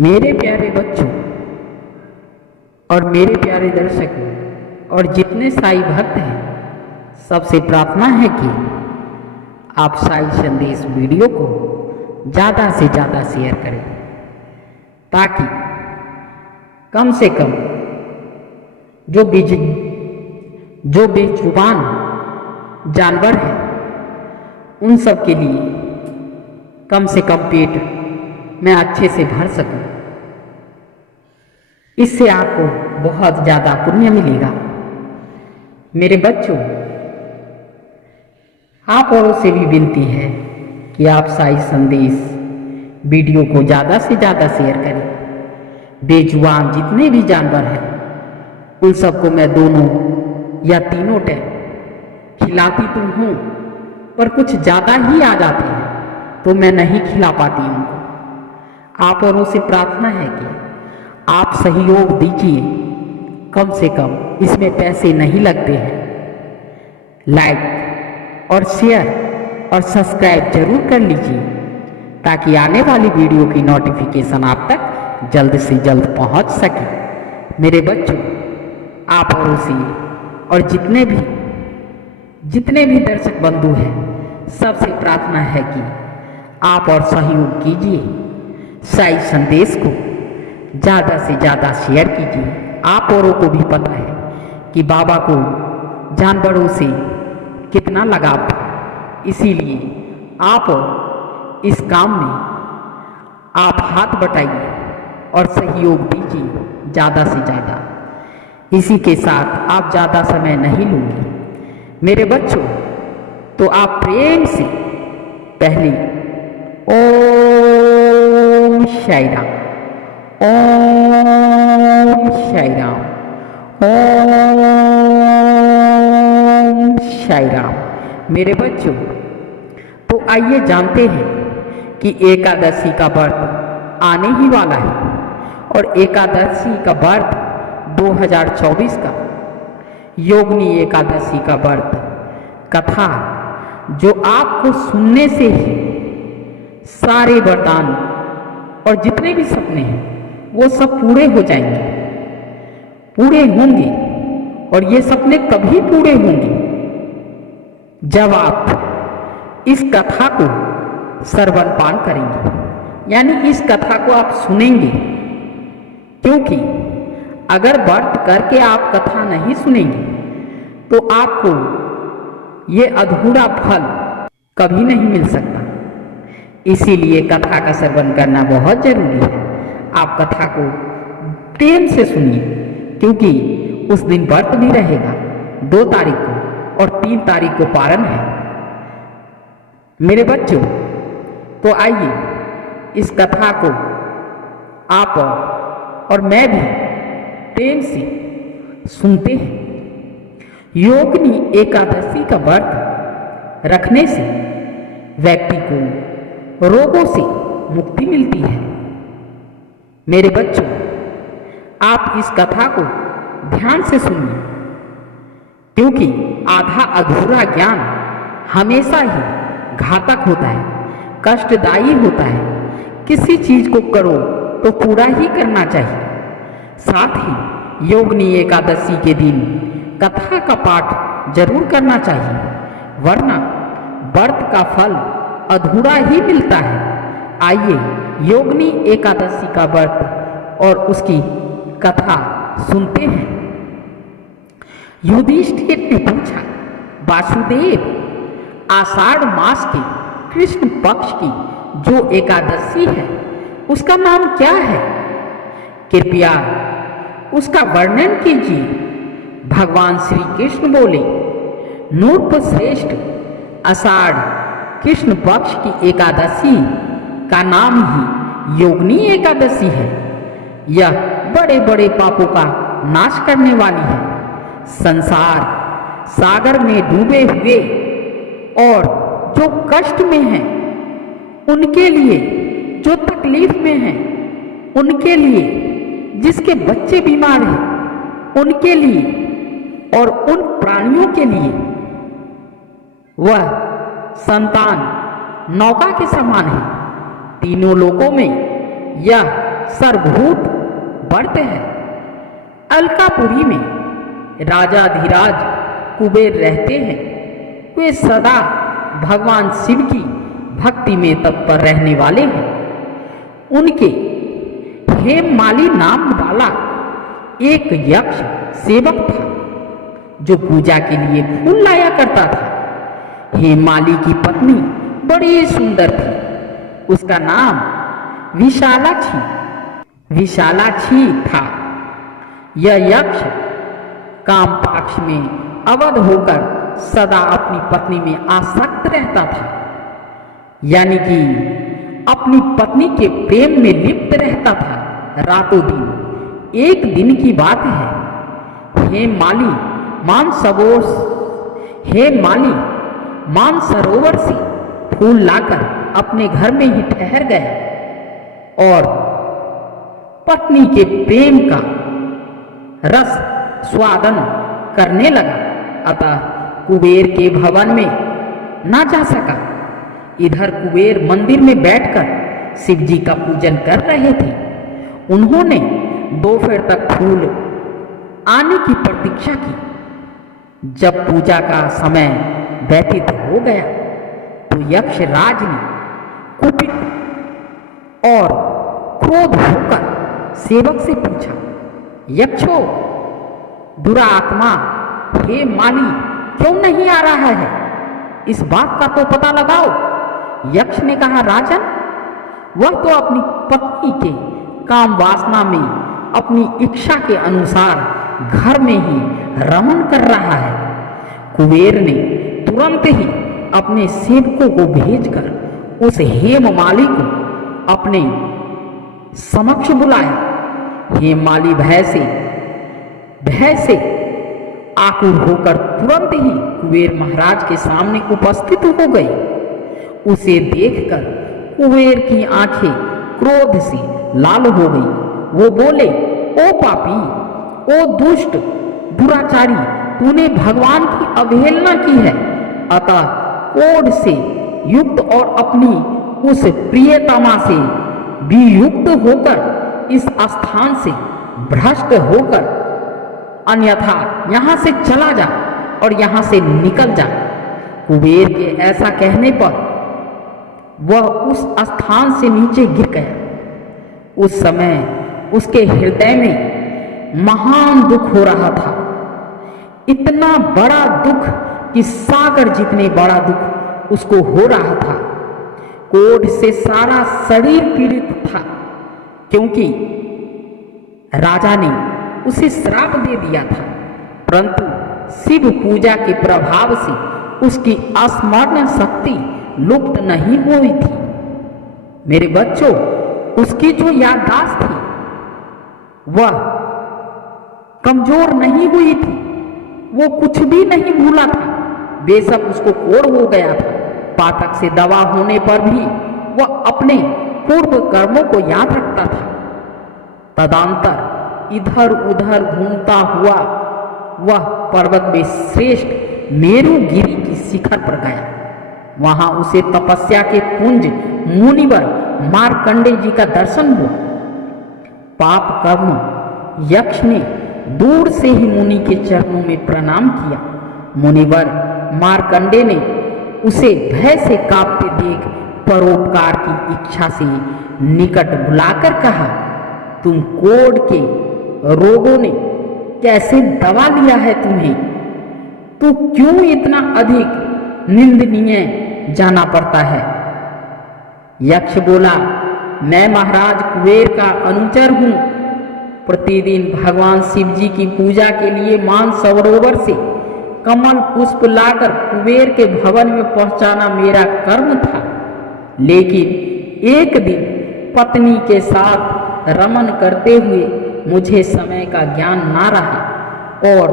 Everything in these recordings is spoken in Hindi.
मेरे प्यारे बच्चों और मेरे प्यारे दर्शकों और जितने साईं भक्त हैं, सबसे प्रार्थना है कि आप साईं संदेश वीडियो को ज़्यादा से ज़्यादा शेयर करें, ताकि कम से कम जो बेजुबान जानवर हैं उन सब के लिए कम से कम पेट मैं अच्छे से भर सकूं। इससे आपको बहुत ज़्यादा पुण्य मिलेगा। मेरे बच्चों, आप औरों से भी विनती है कि आप साईं संदेश वीडियो को ज़्यादा से ज़्यादा शेयर करें। बेजुबान जितने भी जानवर हैं उन सबको मैं दोनों या तीनों टाइम खिलाती तो हूँ, पर कुछ ज़्यादा ही आ जाते हैं तो मैं नहीं खिला पाती उनको। आप औरों से प्रार्थना है कि आप सहयोग दीजिए, कम से कम इसमें पैसे नहीं लगते हैं। लाइक और शेयर और सब्सक्राइब जरूर कर लीजिए, ताकि आने वाली वीडियो की नोटिफिकेशन आप तक जल्द से जल्द पहुंच सके। मेरे बच्चों, आप औरों से और जितने भी दर्शक बंधु हैं, सबसे प्रार्थना है कि आप और सहयोग कीजिए, साईं संदेश को ज़्यादा से ज़्यादा शेयर कीजिए। आप औरों को भी पता है कि बाबा को जानवरों से कितना लगाव था, इसीलिए आप इस काम में आप हाथ बटाइए और सहयोग दीजिए ज़्यादा से ज़्यादा। इसी के साथ आप ज़्यादा समय नहीं लूँगी मेरे बच्चों, तो आप प्रेम से पहले ओम साईं राम, ओम साईं राम, ओम साईं राम। मेरे बच्चों, तो आइए जानते हैं कि एकादशी का व्रत आने ही वाला है, और एकादशी का व्रत 2024 का योगिनी एकादशी का व्रत कथा, जो आपको सुनने से ही सारे वरदान और जितने भी सपने हैं वो सब पूरे हो जाएंगे, पूरे होंगे। और ये सपने कभी पूरे होंगे जब आप इस कथा को श्रवण पान करेंगे, यानी इस कथा को आप सुनेंगे। क्योंकि अगर व्रत करके आप कथा नहीं सुनेंगे तो आपको ये अधूरा फल कभी नहीं मिल सकता। इसीलिए कथा का श्रवण करना बहुत जरूरी है। आप कथा को प्रेम से सुनिए, क्योंकि उस दिन व्रत भी रहेगा। 2 तारीख को और 3 तारीख को पारण है। मेरे बच्चों, तो आइए इस कथा को आप और मैं भी प्रेम से सुनते हैं। योगिनी एकादशी का व्रत रखने से व्यक्ति को रोगों से मुक्ति मिलती है। मेरे बच्चों, आप इस कथा को ध्यान से सुनिए, क्योंकि आधा अधूरा ज्ञान हमेशा ही घातक होता है, कष्टदायी होता है। किसी चीज को करो तो पूरा ही करना चाहिए। साथ ही योगिनी एकादशी के दिन कथा का पाठ जरूर करना चाहिए, वरना व्रत का फल अधूरा ही मिलता है। आइए योगिनी एकादशी का व्रत और उसकी कथा सुनते हैं। युधिष्ठिर ने पूछा, वासुदेव, आषाढ़ मास के कृष्ण पक्ष की जो एकादशी है उसका नाम क्या है? कृपया उसका वर्णन कीजिए। भगवान श्री कृष्ण बोले, नृप श्रेष्ठ आषाढ़ कृष्ण पक्ष की एकादशी का नाम ही योगिनी एकादशी है। यह बड़े बड़े पापों का नाश करने वाली है। संसार सागर में डूबे हुए और जो कष्ट में हैं उनके लिए, जो तकलीफ में हैं उनके लिए, जिसके बच्चे बीमार हैं उनके लिए, और उन प्राणियों के लिए वह संतान नौका के समान है। तीनों लोकों में यह सरभूत व्रत है। अलकापुरी में राजाधिराज कुबेर रहते हैं। वे सदा भगवान शिव की भक्ति में तत्पर रहने वाले हैं। उनके हेममाली नाम वाला एक यक्ष सेवक था जो पूजा के लिए फूल लाया करता था। हेममाली की पत्नी बड़ी सुंदर थी। उसका नाम विशालाक्षी था। यह यक्ष कामपाक्ष में अवध होकर सदा अपनी पत्नी में आसक्त रहता था, यानी कि अपनी पत्नी के प्रेम में लिप्त रहता था रातों दिन। एक दिन की बात है, हेममाली मानसरोवर से फूल लाकर अपने घर में ही ठहर गया और पत्नी के प्रेम का रस स्वादन करने लगा। अतः कुबेर के भवन में ना जा सका। इधर कुबेर मंदिर में बैठकर शिव जी का पूजन कर रहे थे। उन्होंने दोपहर तक फूल आने की प्रतीक्षा की। जब पूजा का समय व्यतीत हो गया तो यक्षराज ने कुपित और क्रोध होकर सेवक से पूछा, यक्षो दुरात्मा, हेममाली क्यों नहीं आ रहा है? इस बात का तो पता लगाओ। यक्ष ने कहा, राजन, वह तो अपनी पत्नी के काम वासना में अपनी इच्छा के अनुसार घर में ही रमण कर रहा है। कुबेर ने तुरंत ही अपने सेवकों को भेजकर उस हेममाली को अपने समक्ष बुलाया। हेममाली भय से आकुल होकर तुरंत ही कुबेर महाराज के सामने उपस्थित हो गई। उसे देखकर कुबेर की आंखें क्रोध से लाल हो गई। वो बोले, ओ पापी, ओ दुष्ट, दुराचारी, तूने भगवान की अवहेलना की है। अतः क्रोध से युक्त और अपनी उस प्रियतमा से वियुक्त होकर इस स्थान से भ्रष्ट होकर अन्यथा यहां से चला जा और यहां से निकल जा। कुबेर के ऐसा कहने पर वह उस स्थान से नीचे गिर गया। उस समय उसके हृदय में महान दुख हो रहा था। इतना बड़ा दुख कि सागर जितने बड़ा दुख उसको हो रहा था। क्रोध से सारा शरीर पीड़ित था, क्योंकि राजा ने उसे श्राप दे दिया था। परंतु शिव पूजा के प्रभाव से उसकी स्मरण शक्ति लुप्त नहीं हुई थी। मेरे बच्चों, उसकी जो याददाश्त थी वह कमजोर नहीं हुई थी। वो कुछ भी नहीं भूला था। बेशक उसको कोढ़ हो गया था, पातक से दवा होने पर भी वह अपने पूर्व कर्मों को याद रखता था। तदंतर इधर उधर घूमता हुआ वह पर्वत में श्रेष्ठ मेरुगिरी की शिखर पर गया। वहां उसे तपस्या के पुंज मुनिवर मार्कंडेय जी का दर्शन हुआ। पाप कर्म यक्ष ने दूर से ही मुनि के चरणों में प्रणाम किया। मुनिवर मार्कंडेय ने उसे भय से कांपते देख परोपकार की इच्छा से निकट बुलाकर कहा, तुम कोढ़ के रोगों ने कैसे दबा लिया है तुम्हें? तू क्यों इतना अधिक निंदनीय जाना पड़ता है? यक्ष बोला, मैं महाराज कुबेर का अनुचर हूं। प्रतिदिन भगवान शिव जी की पूजा के लिए मानसरोवर से कमल पुष्प लाकर कुबेर के भवन में पहुंचाना मेरा कर्म था। लेकिन एक दिन पत्नी के साथ रमन करते हुए मुझे समय का ज्ञान ना रहा और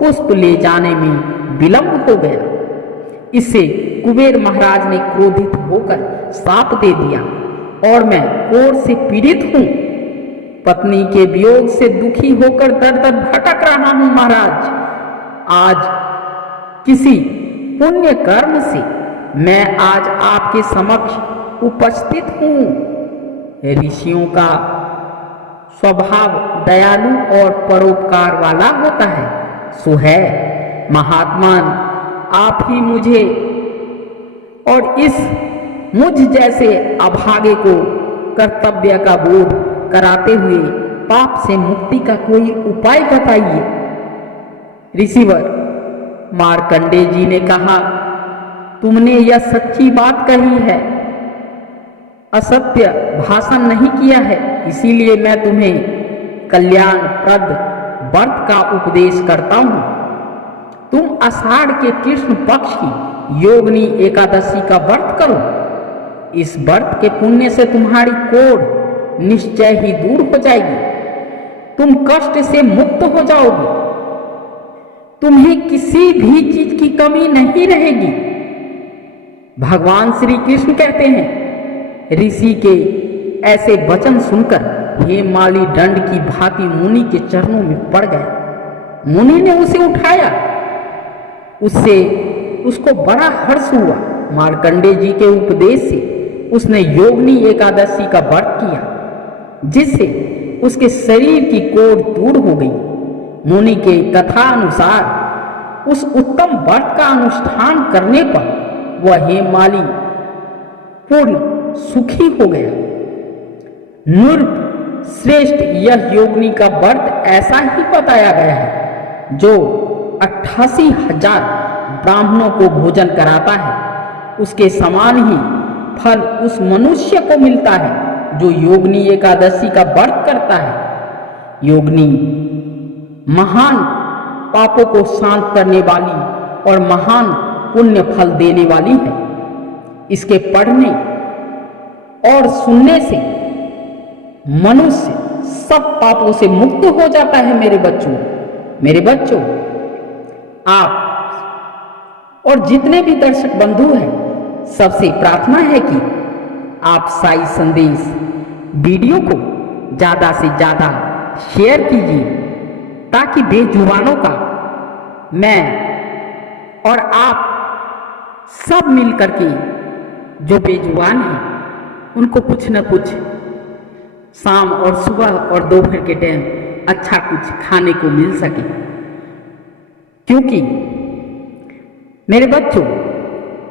पुष्प ले जाने में विलंब हो गया। इससे कुबेर महाराज ने क्रोधित होकर श्राप दे दिया और मैं कोढ़ से पीड़ित हूं। पत्नी के वियोग से दुखी होकर दर दर भटक रहा हूं महाराज। आज किसी पुण्य कर्म से मैं आज आपके समक्ष उपस्थित हूं। ऋषियों का स्वभाव दयालु और परोपकार वाला होता है। सो है महात्मान, आप ही मुझे और इस मुझ जैसे अभागे को कर्तव्य का बोध कराते हुए पाप से मुक्ति का कोई उपाय बताइए। ऋषिवर मार्कंडेय जी ने कहा, तुमने यह सच्ची बात कही है, असत्य भाषण नहीं किया है, इसीलिए मैं तुम्हें कल्याणप्रद व्रत का उपदेश करता हूं। तुम आषाढ़ के कृष्ण पक्ष की योगिनी एकादशी का व्रत करो। इस व्रत के पुण्य से तुम्हारी कोढ़ निश्चय ही दूर हो जाएगी, तुम कष्ट से मुक्त हो जाओगे, तुम्हें किसी भी चीज की कमी नहीं रहेगी। भगवान श्री कृष्ण कहते हैं, ऋषि के ऐसे वचन सुनकर हेमाली दंड की भांति मुनि के चरणों में पड़ गया। मुनि ने उसे उठाया, उससे उसको बड़ा हर्ष हुआ। मार्कंडेय जी के उपदेश से उसने योगिनी एकादशी का व्रत किया, जिससे उसके शरीर की कोढ़ दूर हो गई। मुनि के कथा अनुसार उस उत्तम व्रत का अनुष्ठान करने पर वह हेमाली पूर्ण सुखी हो गया। नृप श्रेष्ठ यह योगिनी का व्रत ऐसा ही बताया गया है, जो 88,000 ब्राह्मणों को भोजन कराता है। उसके समान ही फल उस मनुष्य को मिलता है जो योगिनी एकादशी का व्रत करता है। योगिनी महान पापों को शांत करने वाली और महान पुण्य फल देने वाली है। इसके पढ़ने और सुनने से मनुष्य सब पापों से मुक्त हो जाता है। मेरे बच्चों, आप और जितने भी दर्शक बंधु हैं, सबसे प्रार्थना है कि आप साई संदेश वीडियो को ज़्यादा से ज़्यादा शेयर कीजिए, ताकि बेजुबानों का मैं और आप सब मिल करके, जो बेजुबान हैं, उनको कुछ न कुछ शाम और सुबह और दोपहर के टाइम अच्छा कुछ खाने को मिल सके। क्योंकि मेरे बच्चों,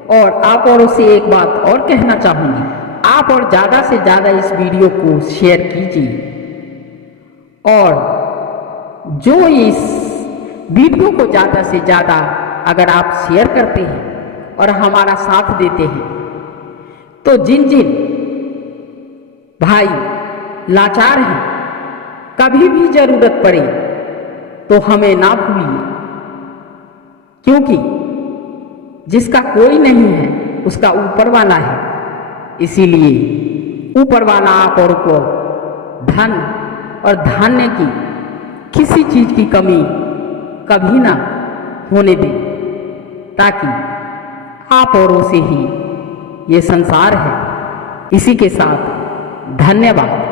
और आप औरों से एक बात और कहना चाहूँगी, आप और ज़्यादा से ज़्यादा इस वीडियो को शेयर कीजिए, और जो इस वीडियो को ज़्यादा से ज़्यादा अगर आप शेयर करते हैं और हमारा साथ देते हैं, तो जिन जिन भाई लाचार हैं, कभी भी ज़रूरत पड़े तो हमें ना भूलिए, क्योंकि जिसका कोई नहीं है उसका ऊपर वाला है। इसीलिए ऊपर वाला आप और को धन और धान्य की किसी चीज की कमी कभी ना होने दे, ताकि आप औरों से ही ये संसार है। इसी के साथ धन्यवाद।